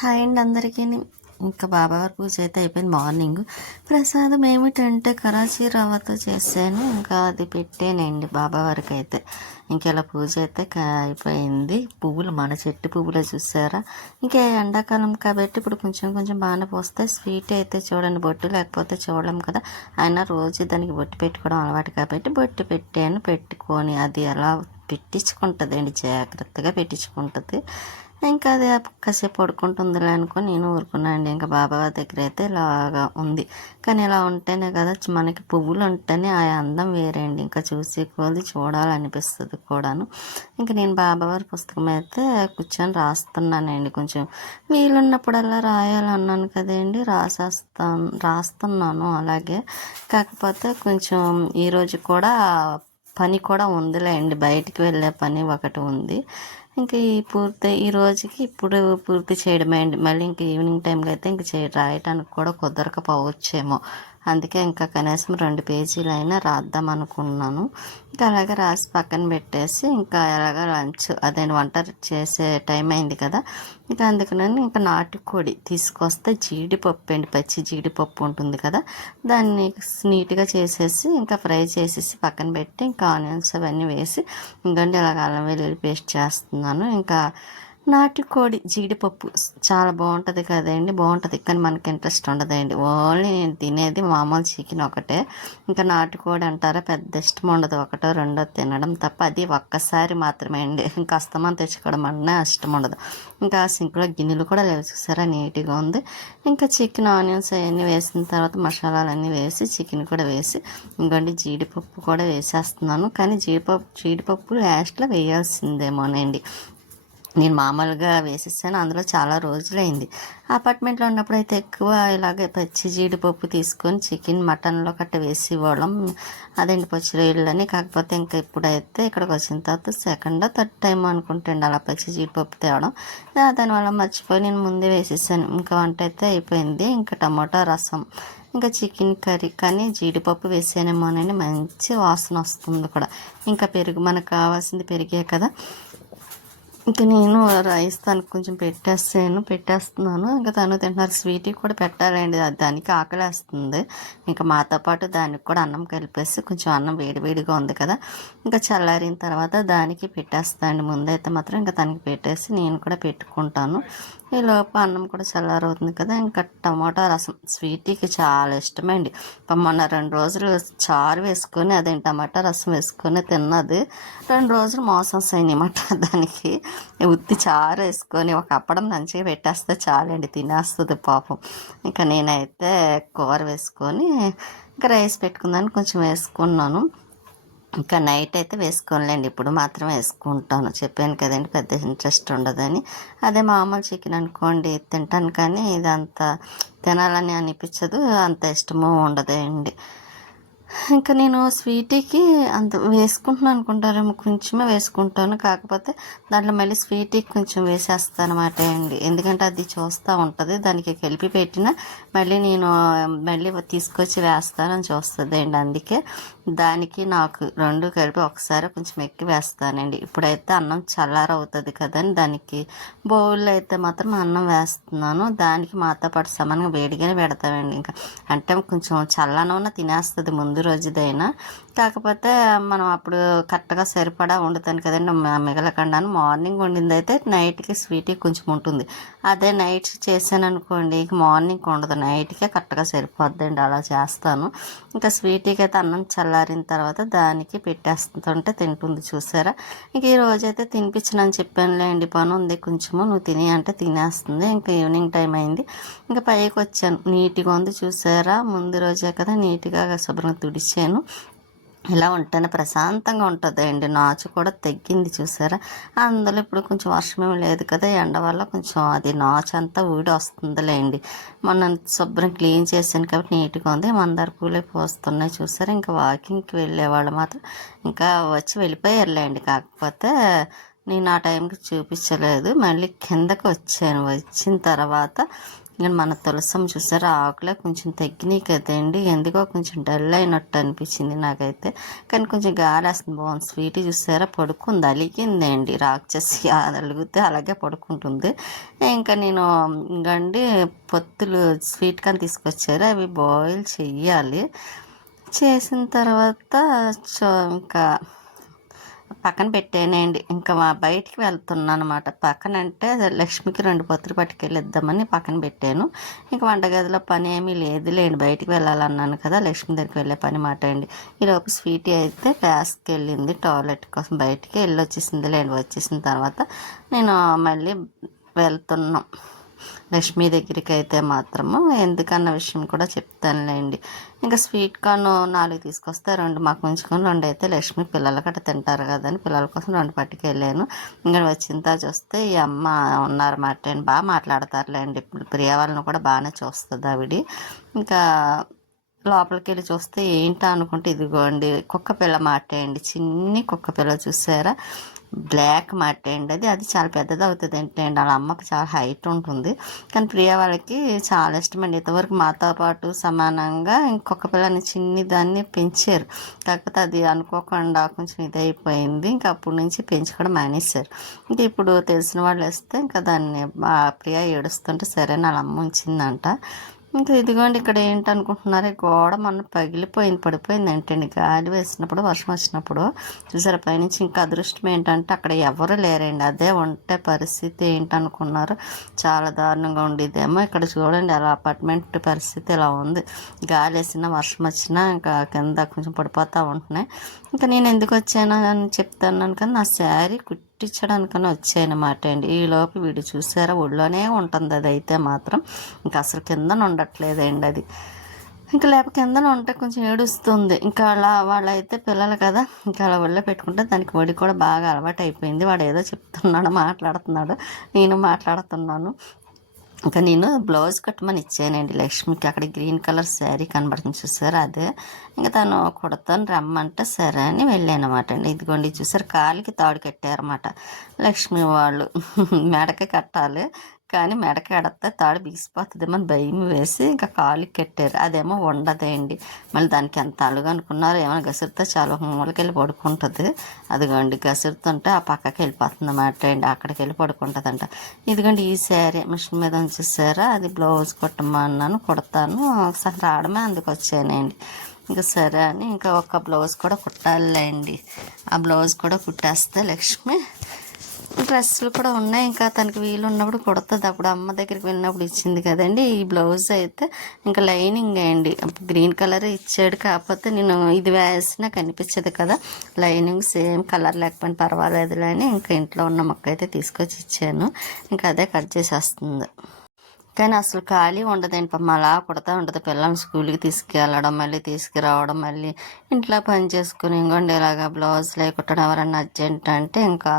Hi అండి అందరికీ. ఇంకా బాబావారి పూజ అయితే అయిపోయింది. మార్నింగ్ ప్రసాదం ఏమిటంటే కరాచీ రవ్వతో చేశాను. ఇంకా అది పెట్టానండి బాబావారికి అయితే. ఇంకెలా పూజ అయితే అయిపోయింది. పువ్వులు మన చెట్టు పువ్వులే చూసారా. ఇంకా ఎండాకాలం కాబట్టి ఇప్పుడు కొంచెం కొంచెం బాగానే పోస్తాయి. స్వీట్ అయితే చూడండి, బొట్టు లేకపోతే చూడలేం కదా. అయినా రోజు దానికి బొట్టు పెట్టుకోవడం అలవాటు కాబట్టి బొట్టు పెట్టాను. పెట్టుకొని అది ఎలా పెట్టించుకుంటుంది అండి, జాగ్రత్తగా పెట్టించుకుంటుంది. ఇంకా అది కాసేపు పడుకుంటుందిలే అనుకొని నేను ఊరుకున్నాను అండి. ఇంకా బాబావారి దగ్గర అయితే ఇలాగా ఉంది. కానీ ఇలా ఉంటేనే కదా మనకి పువ్వులు ఉంటేనే ఆ అందం వేరే అండి. ఇంకా చూసి కొద్ది చూడాలనిపిస్తుంది కూడాను. ఇంకా నేను బాబావారి పుస్తకం అయితే కూర్చొని రాస్తున్నానండి. కొంచెం వీలున్నప్పుడల్లా రాయాలన్నాను కదండి, రాస్తున్నాను అలాగే. కాకపోతే కొంచెం ఈరోజు కూడా పని కూడా ఉందిలే అండి, బయటికి వెళ్ళే పని ఒకటి ఉంది. ఇంకా ఈ రోజుకి ఇప్పుడు పూర్తి చేయడమే అండి. మళ్ళీ ఇంక ఈవినింగ్ టైంకి అయితే ఇంక రాయటానికి కూడా కుదరకపోవచ్చేమో. అందుకే ఇంకా కనీసం 2 పేజీలు అయినా రాద్దాం అనుకున్నాను. ఇంకా అలాగే రాసి పక్కన పెట్టేసి ఇంకా ఎలాగ లంచ్ అదే వంట చేసే టైం అయింది కదా. ఇంకా అందుకని ఇంకా నాటుకోడి తీసుకొస్తే జీడిపప్పు అండి, పచ్చి జీడిపప్పు ఉంటుంది కదా, దాన్ని నీట్గా చేసేసి ఇంకా ఫ్రై చేసేసి పక్కన పెట్టి ఇంకా ఆనియన్స్ అవన్నీ వేసి ఇంకంటే ఇలాగ అల్లం వెల్లుల్లి పేస్ట్ చేస్తున్నాను. ఇంకా నాటుకోడి జీడిపప్పు చాలా బాగుంటుంది కదండి, బాగుంటుంది. కానీ మనకి ఇంట్రెస్ట్ ఉండదండి. ఓన్లీ నేను తినేది మామూలు చికెన్ ఒకటే. ఇంకా నాటుకోడి అంటారా పెద్ద ఇష్టం ఉండదు, ఒకటో రెండో తినడం తప్ప. అది ఒక్కసారి మాత్రమే అండి. ఇంకా అస్తమానం తెచ్చుకోవడం అన్నా ఇష్టం ఉండదు. ఇంకా సింక్లో గిన్నెలు కూడా లేవు చూసారా, నీట్గా ఉంది. ఇంకా చికెన్ ఆనియన్స్ అవన్నీ వేసిన తర్వాత మసాలాలన్నీ వేసి చికెన్ కూడా వేసి ఇంకోండి జీడిపప్పు కూడా వేసేస్తున్నాను. కానీ జీడిపప్పు లాస్ట్లో వేయాల్సిందేమోనండి. నేను మామూలుగా వేసేసాను, అందులో చాలా రోజులైంది. అపార్ట్మెంట్లో ఉన్నప్పుడు అయితే ఎక్కువ ఇలాగే పచ్చి జీడిపప్పు తీసుకొని చికెన్ మటన్లో కట్ట వేసి ఇవ్వడం అదేంటి పచ్చి రొయ్యలని. కాకపోతే ఇంకా ఇప్పుడైతే ఇక్కడికి వచ్చిన తర్వాత సెకండ్ థర్డ్ టైం అనుకుంటాండి అలా పచ్చి జీడిపప్పు తేవడం. దానివల్ల మర్చిపోయి నేను ముందే వేసేసాను. ఇంకా వంట అయితే అయిపోయింది. ఇంకా టమాటా రసం, ఇంకా చికెన్ కర్రీ. కానీ జీడిపప్పు వేసానేమోనండి, మంచి వాసన వస్తుంది కూడా. ఇంకా పెరుగు, మనకు కావాల్సింది పెరిగే కదా. ఇంకా నేను రైస్ తనకు కొంచెం పెట్టేస్తున్నాను. ఇంకా తను తింటున్నారు. స్వీట్కి కూడా పెట్టాలండి, దానికి ఆకలేస్తుంది. ఇంకా మాతో పాటు దానికి కూడా అన్నం కలిపేసి, కొంచెం అన్నం వేడివేడిగా ఉంది కదా, ఇంకా చల్లారిన తర్వాత దానికి పెట్టేస్తానండి. ముందైతే మాత్రం ఇంకా తనకి పెట్టేసి నేను కూడా పెట్టుకుంటాను. ఈ లోపు అన్నం కూడా చల్లారవుతుంది కదా. ఇంకా టమాటా రసం స్వీట్కి చాలా ఇష్టమండి. మొన్న 2 రోజులు చారు వేసుకొని అదే టమాటా రసం వేసుకొని తిన్నది. 2 రోజులు మోషన్స్ అయినాయన్నమాట. దానికి ఉత్తి చారు వేసుకొని ఒక అప్పడం మంచిగా పెట్టేస్తే చాలండి, తినేస్తుంది పాపం. ఇంకా నేనైతే కూర వేసుకొని ఇంకా రైస్ పెట్టుకుందాన్ని కొంచెం వేసుకున్నాను. ఇంకా నైట్ అయితే వేసుకోనులేండి, ఇప్పుడు మాత్రం వేసుకుంటాను. చెప్పాను కదండి పెద్ద ఇంట్రెస్ట్ ఉండదని. అదే మామూలు చికెన్ అనుకోండి తింటాను, కానీ ఇదంతా తినాలని అనిపించదు, అంత ఇష్టము ఉండదండి. ఇంకా నేను స్వీటీకి అంత వేసుకుంటున్నాను అనుకుంటారేమో, కొంచెమే వేసుకుంటాను. కాకపోతే దాంట్లో మళ్ళీ స్వీటీకి కొంచెం వేసేస్తాను అనమాట అండి. ఎందుకంటే అది చూస్తూ ఉంటుంది, దానికి కలిపి పెట్టినా మళ్ళీ తీసుకొచ్చి వేస్తానని చూస్తుంది అండి. అందుకే దానికి నాకు 2 కలిపి ఒకసారి కొంచెం ఎక్కువ వేస్తానండి. ఇప్పుడైతే అన్నం చల్లారవుతుంది కదని దానికి బౌల్లో అయితే మాత్రం అన్నం వేస్తున్నాను. దానికి మాతో పాటు సమానంగా వేడిగానే పెడతామండి. ఇంకా అంటే కొంచెం చల్లనూనె తినేస్తుంది ముందు రోజుదైనా. కాకపోతే మనం అప్పుడు కరెక్ట్గా సరిపడా వండుతాను కదండి, మిగలకుండా. మార్నింగ్ వండింది అయితే నైట్కి స్వీట్కి కొంచెం ఉంటుంది. అదే నైట్ చేశాను అనుకోండి, ఇక మార్నింగ్ ఉండదు, నైట్కే కరెక్ట్గా సరిపోద్దండి. అలా చేస్తాను. ఇంకా స్వీట్కి అయితే అన్నం చల్లారిన తర్వాత దానికి పెట్టేస్తుంటే తింటుంది చూసారా. ఇంక ఈ రోజైతే తినిపించనని చెప్పానులేండి, పని ఉంది కొంచెము, నువ్వు తిని అంటే తినేస్తుంది. ఇంకా ఈవినింగ్ టైం అయింది. ఇంకా పైకి వచ్చాను, నీట్గా ఉంది చూసారా. ముందు రోజే కదా నీట్గా శుభ్రంగా తుడిచాను. ఇలా ఉంటేనే ప్రశాంతంగా ఉంటుంది అండి. నాచు కూడా తగ్గింది చూసారా. అందులో ఇప్పుడు కొంచెం వర్షం ఏమి లేదు కదా, ఎండ వల్ల కొంచెం అది నాచు అంతా ఊడి వస్తుందిలేండి. మొన్న శుభ్రం క్లీన్ చేశాను కాబట్టి నీట్గా ఉంది. మందార పూలే పోస్తున్నాయి చూసారా. ఇంకా వాకింగ్కి వెళ్ళేవాళ్ళు మాత్రం ఇంకా వచ్చి వెళ్ళిపోయారులేండి. కాకపోతే నేను ఆ టైంకి చూపించలేదు. మళ్ళీ కిందకి వచ్చాను. వచ్చిన తర్వాత ఇంకా మన తులసం చూసారా ఆకులే కొంచెం తగ్గినాయి కదండి, ఎందుకో కొంచెం డల్ అయినట్టు అనిపించింది నాకైతే. కానీ కొంచెం గాలి వస్తుంది, బాగుంది. స్వీట్ చూసారా పడుకుంది, అలిగిందండి రాక్షసి, అలిగితే అలాగే పడుకుంటుంది. ఇంకా నేను ఇంకండి పొత్తులు స్వీట్ కార్న్ తీసుకొచ్చారు, అవి బాయిల్ చెయ్యాలి. చేసిన తర్వాత ఇంకా పక్కన పెట్టానండి. ఇంకా మా బయటికి వెళ్తున్నాను అనమాట. పక్కన అంటే లక్ష్మికి 2 పొత్తులు పట్టుకెళ్ళిద్దామని పక్కన పెట్టాను. ఇంకా వంటగదిలో పని ఏమీ లేదులేండి, బయటికి వెళ్ళాలన్నాను కదా, లక్ష్మి దగ్గరికి వెళ్ళే పని మాట అండి. ఈలోపు స్వీటీ అయితే క్లాస్కి వెళ్ళింది, టాయిలెట్ కోసం బయటికి వెళ్ళి వచ్చేసింది లేండి. వచ్చేసిన తర్వాత నేను మళ్ళీ వెళ్తున్నాం లక్ష్మి దగ్గరికి అయితే మాత్రము. ఎందుకన్న విషయం కూడా చెప్తానులేండి. ఇంకా స్వీట్ కార్న్ 4 తీసుకొస్తే 2 మాకు ఉంచుకొని 2 అయితే లక్ష్మి పిల్లలు గట్రా తింటారు కదా అని పిల్లల కోసం 2 పట్టుకెళ్ళాను. ఇంకా వచ్చిన తర్వాత చూస్తే ఈ అమ్మ ఉన్నారన్నమాట అండి, బాగా మాట్లాడతారులేండి. ఇప్పుడు ప్రియా వాళ్ళని కూడా బాగానే చూస్తుంది ఆవిడ. ఇంకా లోపలికి వెళ్ళి చూస్తే ఏంటో అనుకుంటే ఇదిగోండి కుక్క పిల్ల మాటేయండి, చిన్ని కుక్క పిల్ల చూసారా, బ్లాక్ మాటేయండి. అది చాలా పెద్దది అవుతుంది ఏంటండి, వాళ్ళ అమ్మకి చాలా హైట్ ఉంటుంది. కానీ ప్రియా వాళ్ళకి చాలా ఇష్టమండి. ఇంతవరకు మాతో పాటు సమానంగా ఇంకొక పిల్లని చిన్ని దాన్ని పెంచారు, కాకపోతే అది అనుకోకుండా కొంచెం ఇదైపోయింది. ఇంకా అప్పటి నుంచి పెంచుకోవడం మానేశారు. ఇంకా ఇప్పుడు తెలిసిన వాళ్ళు వస్తే ఇంకా దాన్ని ప్రియా ఏడుస్తుంటే సరే వాళ్ళ అమ్మ ఉంచిందంట. ఇంకా ఇదిగోండి ఇక్కడ ఏంటనుకుంటున్నారే, గోడ మొన్న పడిపోయింది ఏంటండి, గాలి వేసినప్పుడు వర్షం వచ్చినప్పుడు చూసారా పైనుంచి. ఇంకా అదృష్టం ఏంటంటే అక్కడ ఎవరు లేరండి, అదే ఉంటే పరిస్థితి ఏంటనుకున్నారు, చాలా దారుణంగా ఉండేదేమో. ఇక్కడ చూడండి అలా అపార్ట్మెంట్ పరిస్థితి ఇలా ఉంది, గాలి వేసినా వర్షం వచ్చినా ఇంకా కింద కొంచెం పడిపోతూ ఉంటున్నాయి. ఇంకా నేను ఎందుకు వచ్చాను అని చెప్తాను కానీ నా శారీ కుట్టించడానికన్నా వచ్చాయన్నమాట అండి. ఈలోపు వీడు చూసారా ఒళ్ళోనే ఉంటుంది, అది అయితే మాత్రం ఇంకా అసలు కింద ఉండట్లేదండి అది. ఇంకా లేకపోతే కిందన ఉంటే కొంచెం ఏడుస్తుంది. ఇంకా అలా వాళ్ళైతే పిల్లలు కదా, ఇంకా అలా ఒళ్ళో పెట్టుకుంటే దానికి వడి కూడా బాగా అలవాటు అయిపోయింది. వాడు ఏదో చెప్తున్నాడు, మాట్లాడుతున్నాడు, నేను మాట్లాడుతున్నాను. ఇంకా నేను బ్లౌజ్ కట్టమని ఇచ్చానండి లక్ష్మికి. అక్కడ గ్రీన్ కలర్ శారీ కనబడుతుంది చూసారు, అదే ఇంకా తను కుడతాను రమ్మంటే సరే అని వెళ్ళాను అనమాట అండి. ఇదిగోండి చూసారు కాలికి తాడు కట్టారన్నమాట లక్ష్మి వాళ్ళు. మెడకి కట్టాలి కానీ మెడకి కడితే తాడు బిగిసిపోతుందేమో అని భయం వేసి ఇంకా కాలుకి కట్టారు. అదేమో ఉండదండి, మళ్ళీ దానికి ఎంత అలుగు అనుకున్నారు, ఏమైనా గసిరితే చాలా మూలకి వెళ్ళి పడుకుంటుంది. అదిగోండి గసురుతుంటే ఆ పక్కకి వెళ్ళిపోతుంది అన్నమాట అండి, అక్కడికి వెళ్ళి పడుకుంటుందంట. ఇదిగోండి ఈ శారీ మిషన్ మీద ఉంచేసారా, అది బ్లౌజ్ కుట్టమన్నాను, కుడతాను ఒకసారి రావడమే అందుకు వచ్చానండి. ఇంకా సరే అని ఇంకా ఒక బ్లౌజ్ కూడా కుట్టాలండి, ఆ బ్లౌజ్ కూడా కుట్టేస్తే లక్ష్మి. డ్రెస్సులు కూడా ఉన్నాయి, ఇంకా తనకి వీలు ఉన్నప్పుడు కుడుతుంది. అప్పుడు అమ్మ దగ్గరికి వెళ్ళినప్పుడు ఇచ్చింది కదండి ఈ బ్లౌజ్ అయితే. ఇంకా లైనింగ్ అండి గ్రీన్ కలర్ ఇచ్చాడు, కాకపోతే నేను ఇది వేసినా కనిపించదు కదా, లైనింగ్ సేమ్ కలర్ లేకపోయినా పర్వాలేదులే అని ఇంకా ఇంట్లో ఉన్న మొక్క అయితే తీసుకొచ్చి ఇచ్చాను. ఇంకా అదే కట్ చేసేస్తుంది. కానీ అసలు ఖాళీ ఉండదండి పాపం, అలా కుడతా ఉంటుంది. పిల్లల్ని స్కూల్కి తీసుకెళ్ళడం, మళ్ళీ తీసుకురావడం, మళ్ళీ ఇంట్లో పని చేసుకుని ఇంకోండి ఇలాగా బ్లౌజ్లు కుట్టడం. ఎవరన్నా అర్జెంట్ అంటే ఇంకా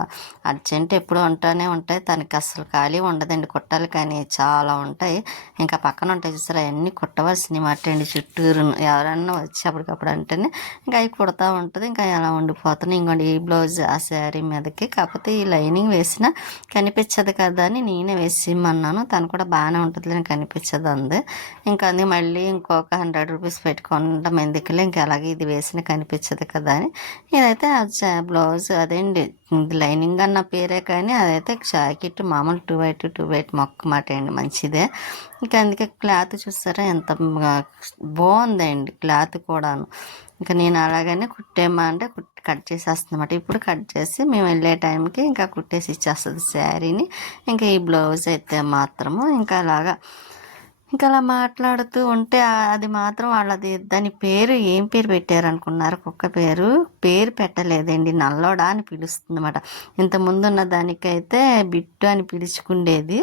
అర్జెంట్ ఎప్పుడు ఉంటూనే ఉంటాయి, తనకి అసలు ఖాళీ ఉండదండి. కుట్టాలి కానీ చాలా ఉంటాయి, ఇంకా పక్కన ఉంటాయి చూసారు, అవన్నీ కుట్టవలసినవి మాట అండి. చుట్టూరు ఎవరన్నా వచ్చి అప్పటికప్పుడు అంటేనే ఇంకా అవి కుడతా ఉంటుంది. ఇంకా ఎలా ఉండిపోతున్నాయి. ఇంకోండి ఈ బ్లౌజ్ ఆ శారీ మీదకి, కాకపోతే ఈ లైనింగ్ వేసినా కనిపించదు కదా అని నేనే వేసి ఇమ్మన్నాను. తను కూడా బాగానే ఉంటుంది అని కనిపించదు అంది. ఇంకా అది మళ్ళీ ఇంకొక 100 రూపీస్ పెట్టుకోవడం ఎందుకులే, ఇంకా అలాగే ఇది వేసిన కనిపించదు కదా అని ఇదైతే బ్లౌజ్ అదేండి లైనింగ్ అన్న పేరే కానీ అదైతే జాకెట్ మామూలు 2x2 మొక్క మాట అండి, మంచిదే. ఇంకా అందుకే క్లాత్ చూస్తారా ఎంత బాగుందండి క్లాత్ కూడాను. ఇంకా నేను అలాగనే కుట్టేమా అంటే కట్ చేసేస్తుందన్నమాట. ఇప్పుడు కట్ చేసి మేము వెళ్ళే టైంకి ఇంకా కుట్టేసి ఇచ్చేస్తుంది శారీని. ఇంకా ఈ బ్లౌజ్ అయితే మాత్రము ఇంకా అలా మాట్లాడుతూ ఉంటే అది మాత్రం వాళ్ళది దాని పేరు ఏం పేరు పెట్టారనుకున్నారు, కుక్క పేరు పెట్టలేదండి, నల్లోడా అని పిలుస్తుంది అన్నమాట. ఇంతకుముందు ఉన్న దానికైతే బిట్టు అని పిలుచుకుండేది,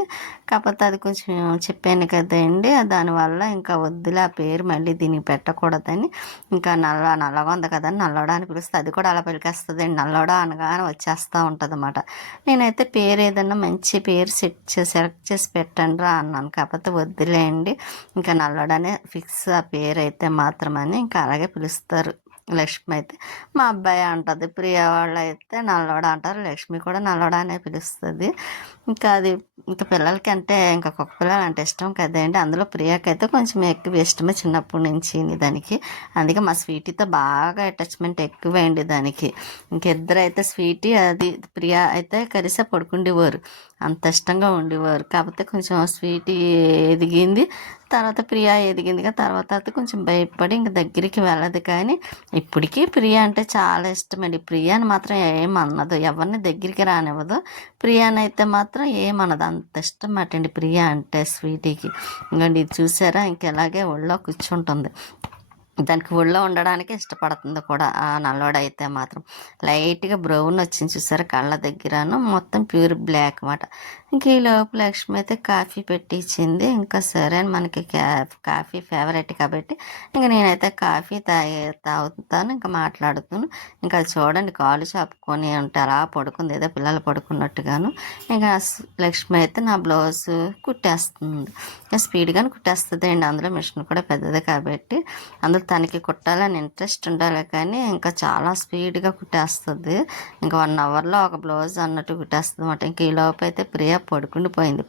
కాకపోతే అది కొంచెం చెప్పాను కదండి, దానివల్ల ఇంకా వద్దులే ఆ పేరు మళ్ళీ దీనికి పెట్టకూడదని ఇంకా నల్లగా ఉంది కదా నల్లోడా అని పిలుస్తే అది కూడా అలా పిలికేస్తుందండి. నల్లోడా అనగానే వచ్చేస్తూ ఉంటుంది అన్నమాట. నేనైతే పేరు ఏదన్నా మంచి పేరు సెలెక్ట్ చేసి పెట్టండి రా అన్నాను, కాకపోతే వద్దులేండి ఇంకా నల్లోడానే ఫిక్స్ ఆ పేరు అయితే మాత్రమని ఇంకా అలాగే పిలుస్తారు. లక్ష్మి అయితే మా అబ్బాయి అంటుంది, ప్రియ వాళ్ళు అయితే నల్లోడ అంటారు, లక్ష్మి కూడా నల్లోడ అనే పిలుస్తుంది. ఇంకా అది ఇంకా పిల్లలకి అంటే ఇంకా కుక్క పిల్లలు అంటే ఇష్టం కదండి. అందులో ప్రియాకైతే కొంచెం ఎక్కువ ఇష్టమే చిన్నప్పటి నుంచి దానికి. అందుకే మా స్వీటీతో బాగా అటాచ్మెంట్ ఎక్కువండి దానికి. ఇంకిద్దరు అయితే స్వీటీ అది ప్రియా అయితే కలిసే పడుకుండేవారు, అంత ఇష్టంగా ఉండేవారు. కాకపోతే కొంచెం స్వీటీ ఎదిగింది, తర్వాత ప్రియా ఎదిగిందిగా, తర్వాత అయితే కొంచెం భయపడి ఇంక దగ్గరికి వెళ్ళదు. కానీ ఇప్పటికీ ప్రియా అంటే చాలా ఇష్టమండి. ప్రియాని మాత్రం ఏమన్నదు, ఎవరిని దగ్గరికి రానివ్వదు. ప్రియాని అయితే మాత్రం ఏమన్నదు, అంత ఇష్టం అటండి ప్రియా అంటే స్వీటీకి. ఇంకండి ఇది చూసారా, ఇంకెలాగే ఒళ్ళో కూర్చుంటుంది. దానికి ఒళ్ళో ఉండడానికి ఇష్టపడుతుంది కూడా. ఆ నల్లోడైతే మాత్రం లైట్గా బ్రౌన్ వచ్చింది చూసారా కళ్ళ దగ్గరను, మొత్తం ప్యూర్ బ్లాక్ అన్నమాట. ఇంక ఈ లోపు లక్ష్మి అయితే కాఫీ పెట్టి ఇచ్చింది. ఇంకా సరే అని మనకి కాఫీ ఫేవరెట్ కాబట్టి ఇంకా నేనైతే కాఫీ తాగుతాను, ఇంకా మాట్లాడుతాను. ఇంకా చూడండి కాలు చాపుకొని ఉంటే అలా పడుకుంది, ఏదో పిల్లలు పడుకున్నట్టుగాను. ఇంకా లక్ష్మి అయితే నా బ్లౌజ్ కుట్టేస్తుంది, ఇంకా స్పీడ్గానే కుట్టేస్తుంది అండి. అందులో మిషన్ కూడా పెద్దది కాబట్టి అందులో తనకి కుట్టాలని ఇంట్రెస్ట్ ఉండాలి, కానీ ఇంకా చాలా స్పీడ్గా కుట్టేస్తుంది. ఇంకా 1 అవర్లో ఒక బ్లౌజ్ అన్నట్టు కుట్టేస్తుంది అనమాట. ఇంక ఈ లోపు అయితే ప్రియ పడుకుండిపోయింది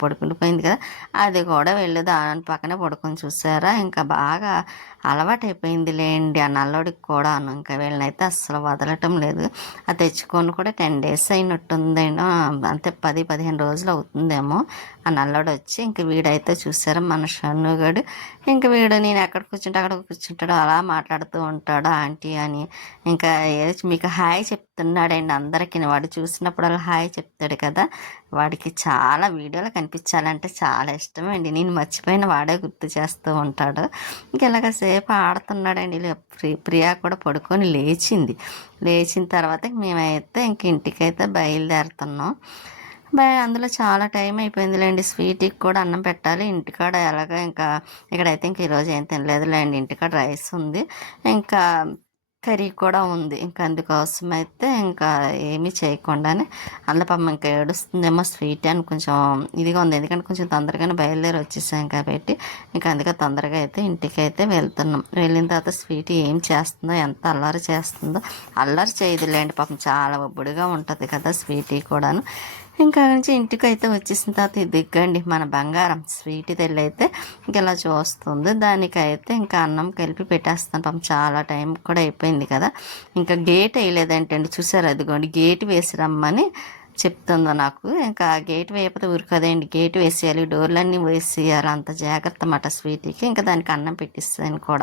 కదా, అది కూడా వెళ్ళి దాని పక్కనే పడుకొని చూసారా. ఇంకా బాగా అలవాటైపోయింది లేండి ఆ నల్లోడికి కూడా. ఇంకా వీళ్ళనైతే అస్సలు వదలటం లేదు. అది తెచ్చుకొని కూడా 10 days అయినట్టుందేమో, అంతే 10-15 రోజులు అవుతుందేమో ఆ నల్లోడు వచ్చి. ఇంక వీడైతే చూసారా మన షన్నుగాడు, ఇంక వీడు నేను ఎక్కడ కూర్చుంటే అక్కడ కూర్చుంటాడు, అలా మాట్లాడుతూ ఉంటాడు ఆంటీ అని. ఇంకా మీకు హాయ్ చెప్తున్నాడండి అందరికీ. వాడు చూసినప్పుడు అలా హాయ్ చెప్తాడు కదా, వాడికి చాలా వీడియోలో కనిపించాలంటే చాలా ఇష్టమండి. నేను మర్చిపోయిన వాడే గుర్తు చేస్తూ ఉంటాడు. ఇంక ఇలాగసేపు ఆడుతున్నాడండి. ప్రియా కూడా పడుకొని లేచిన తర్వాత మేమైతే ఇంక ఇంటికైతే బయలుదేరుతున్నాం. అందులో చాలా టైం అయిపోయిందిలేండి. స్వీట్కి కూడా అన్నం పెట్టాలి, ఇంటికాడ ఎలాగ ఇంకా ఇక్కడైతే ఇంక ఈరోజు ఏం తినలేదులేండి. ఇంటికాడ రైస్ ఉంది, ఇంకా కర్రీ కూడా ఉంది. ఇంకా అందుకోసం అయితే ఇంకా ఏమీ చేయకుండానే అందులో పాపం ఇంకా ఏడుస్తుందేమో స్వీట్ అని కొంచెం ఇదిగా ఉంది, ఎందుకంటే కొంచెం తొందరగానే బయలుదేరి వచ్చేసాం కాబట్టి. ఇంకా అందుకే తొందరగా అయితే ఇంటికి అయితే వెళ్తున్నాం. వెళ్ళిన తర్వాత స్వీట్ ఏం చేస్తుందో, ఎంత అల్లరి చేస్తుందో. అల్లరి చేయదులేండి పాపం, చాలా ఒబ్బుడుగా ఉంటుంది కదా స్వీటీ కూడాను. ఇంకా నుంచి ఇంటికి అయితే వచ్చేసిన తర్వాత ఇది దిగ్గండి మన బంగారం స్వీట్ తెల్లి అయితే ఇంకెలా చూస్తుంది. దానికైతే ఇంకా అన్నం కలిపి పెట్టేస్తాను పాపం, చాలా టైం కూడా అయిపోయింది కదా. ఇంకా గేట్ వేయలేదంటండి, చూసారు అదిగోండి గేట్ వేసి రమ్మని చెప్తుందో నాకు. ఇంకా గేట్ వేయకపోతే ఊరుకదండి, గేట్ వేసేయాలి, డోర్లన్నీ వేసేయాలి, అంత జాగ్రత్త అన్నమాట స్వీట్కి. ఇంకా దానికి అన్నం పెట్టిస్తాను కూడా.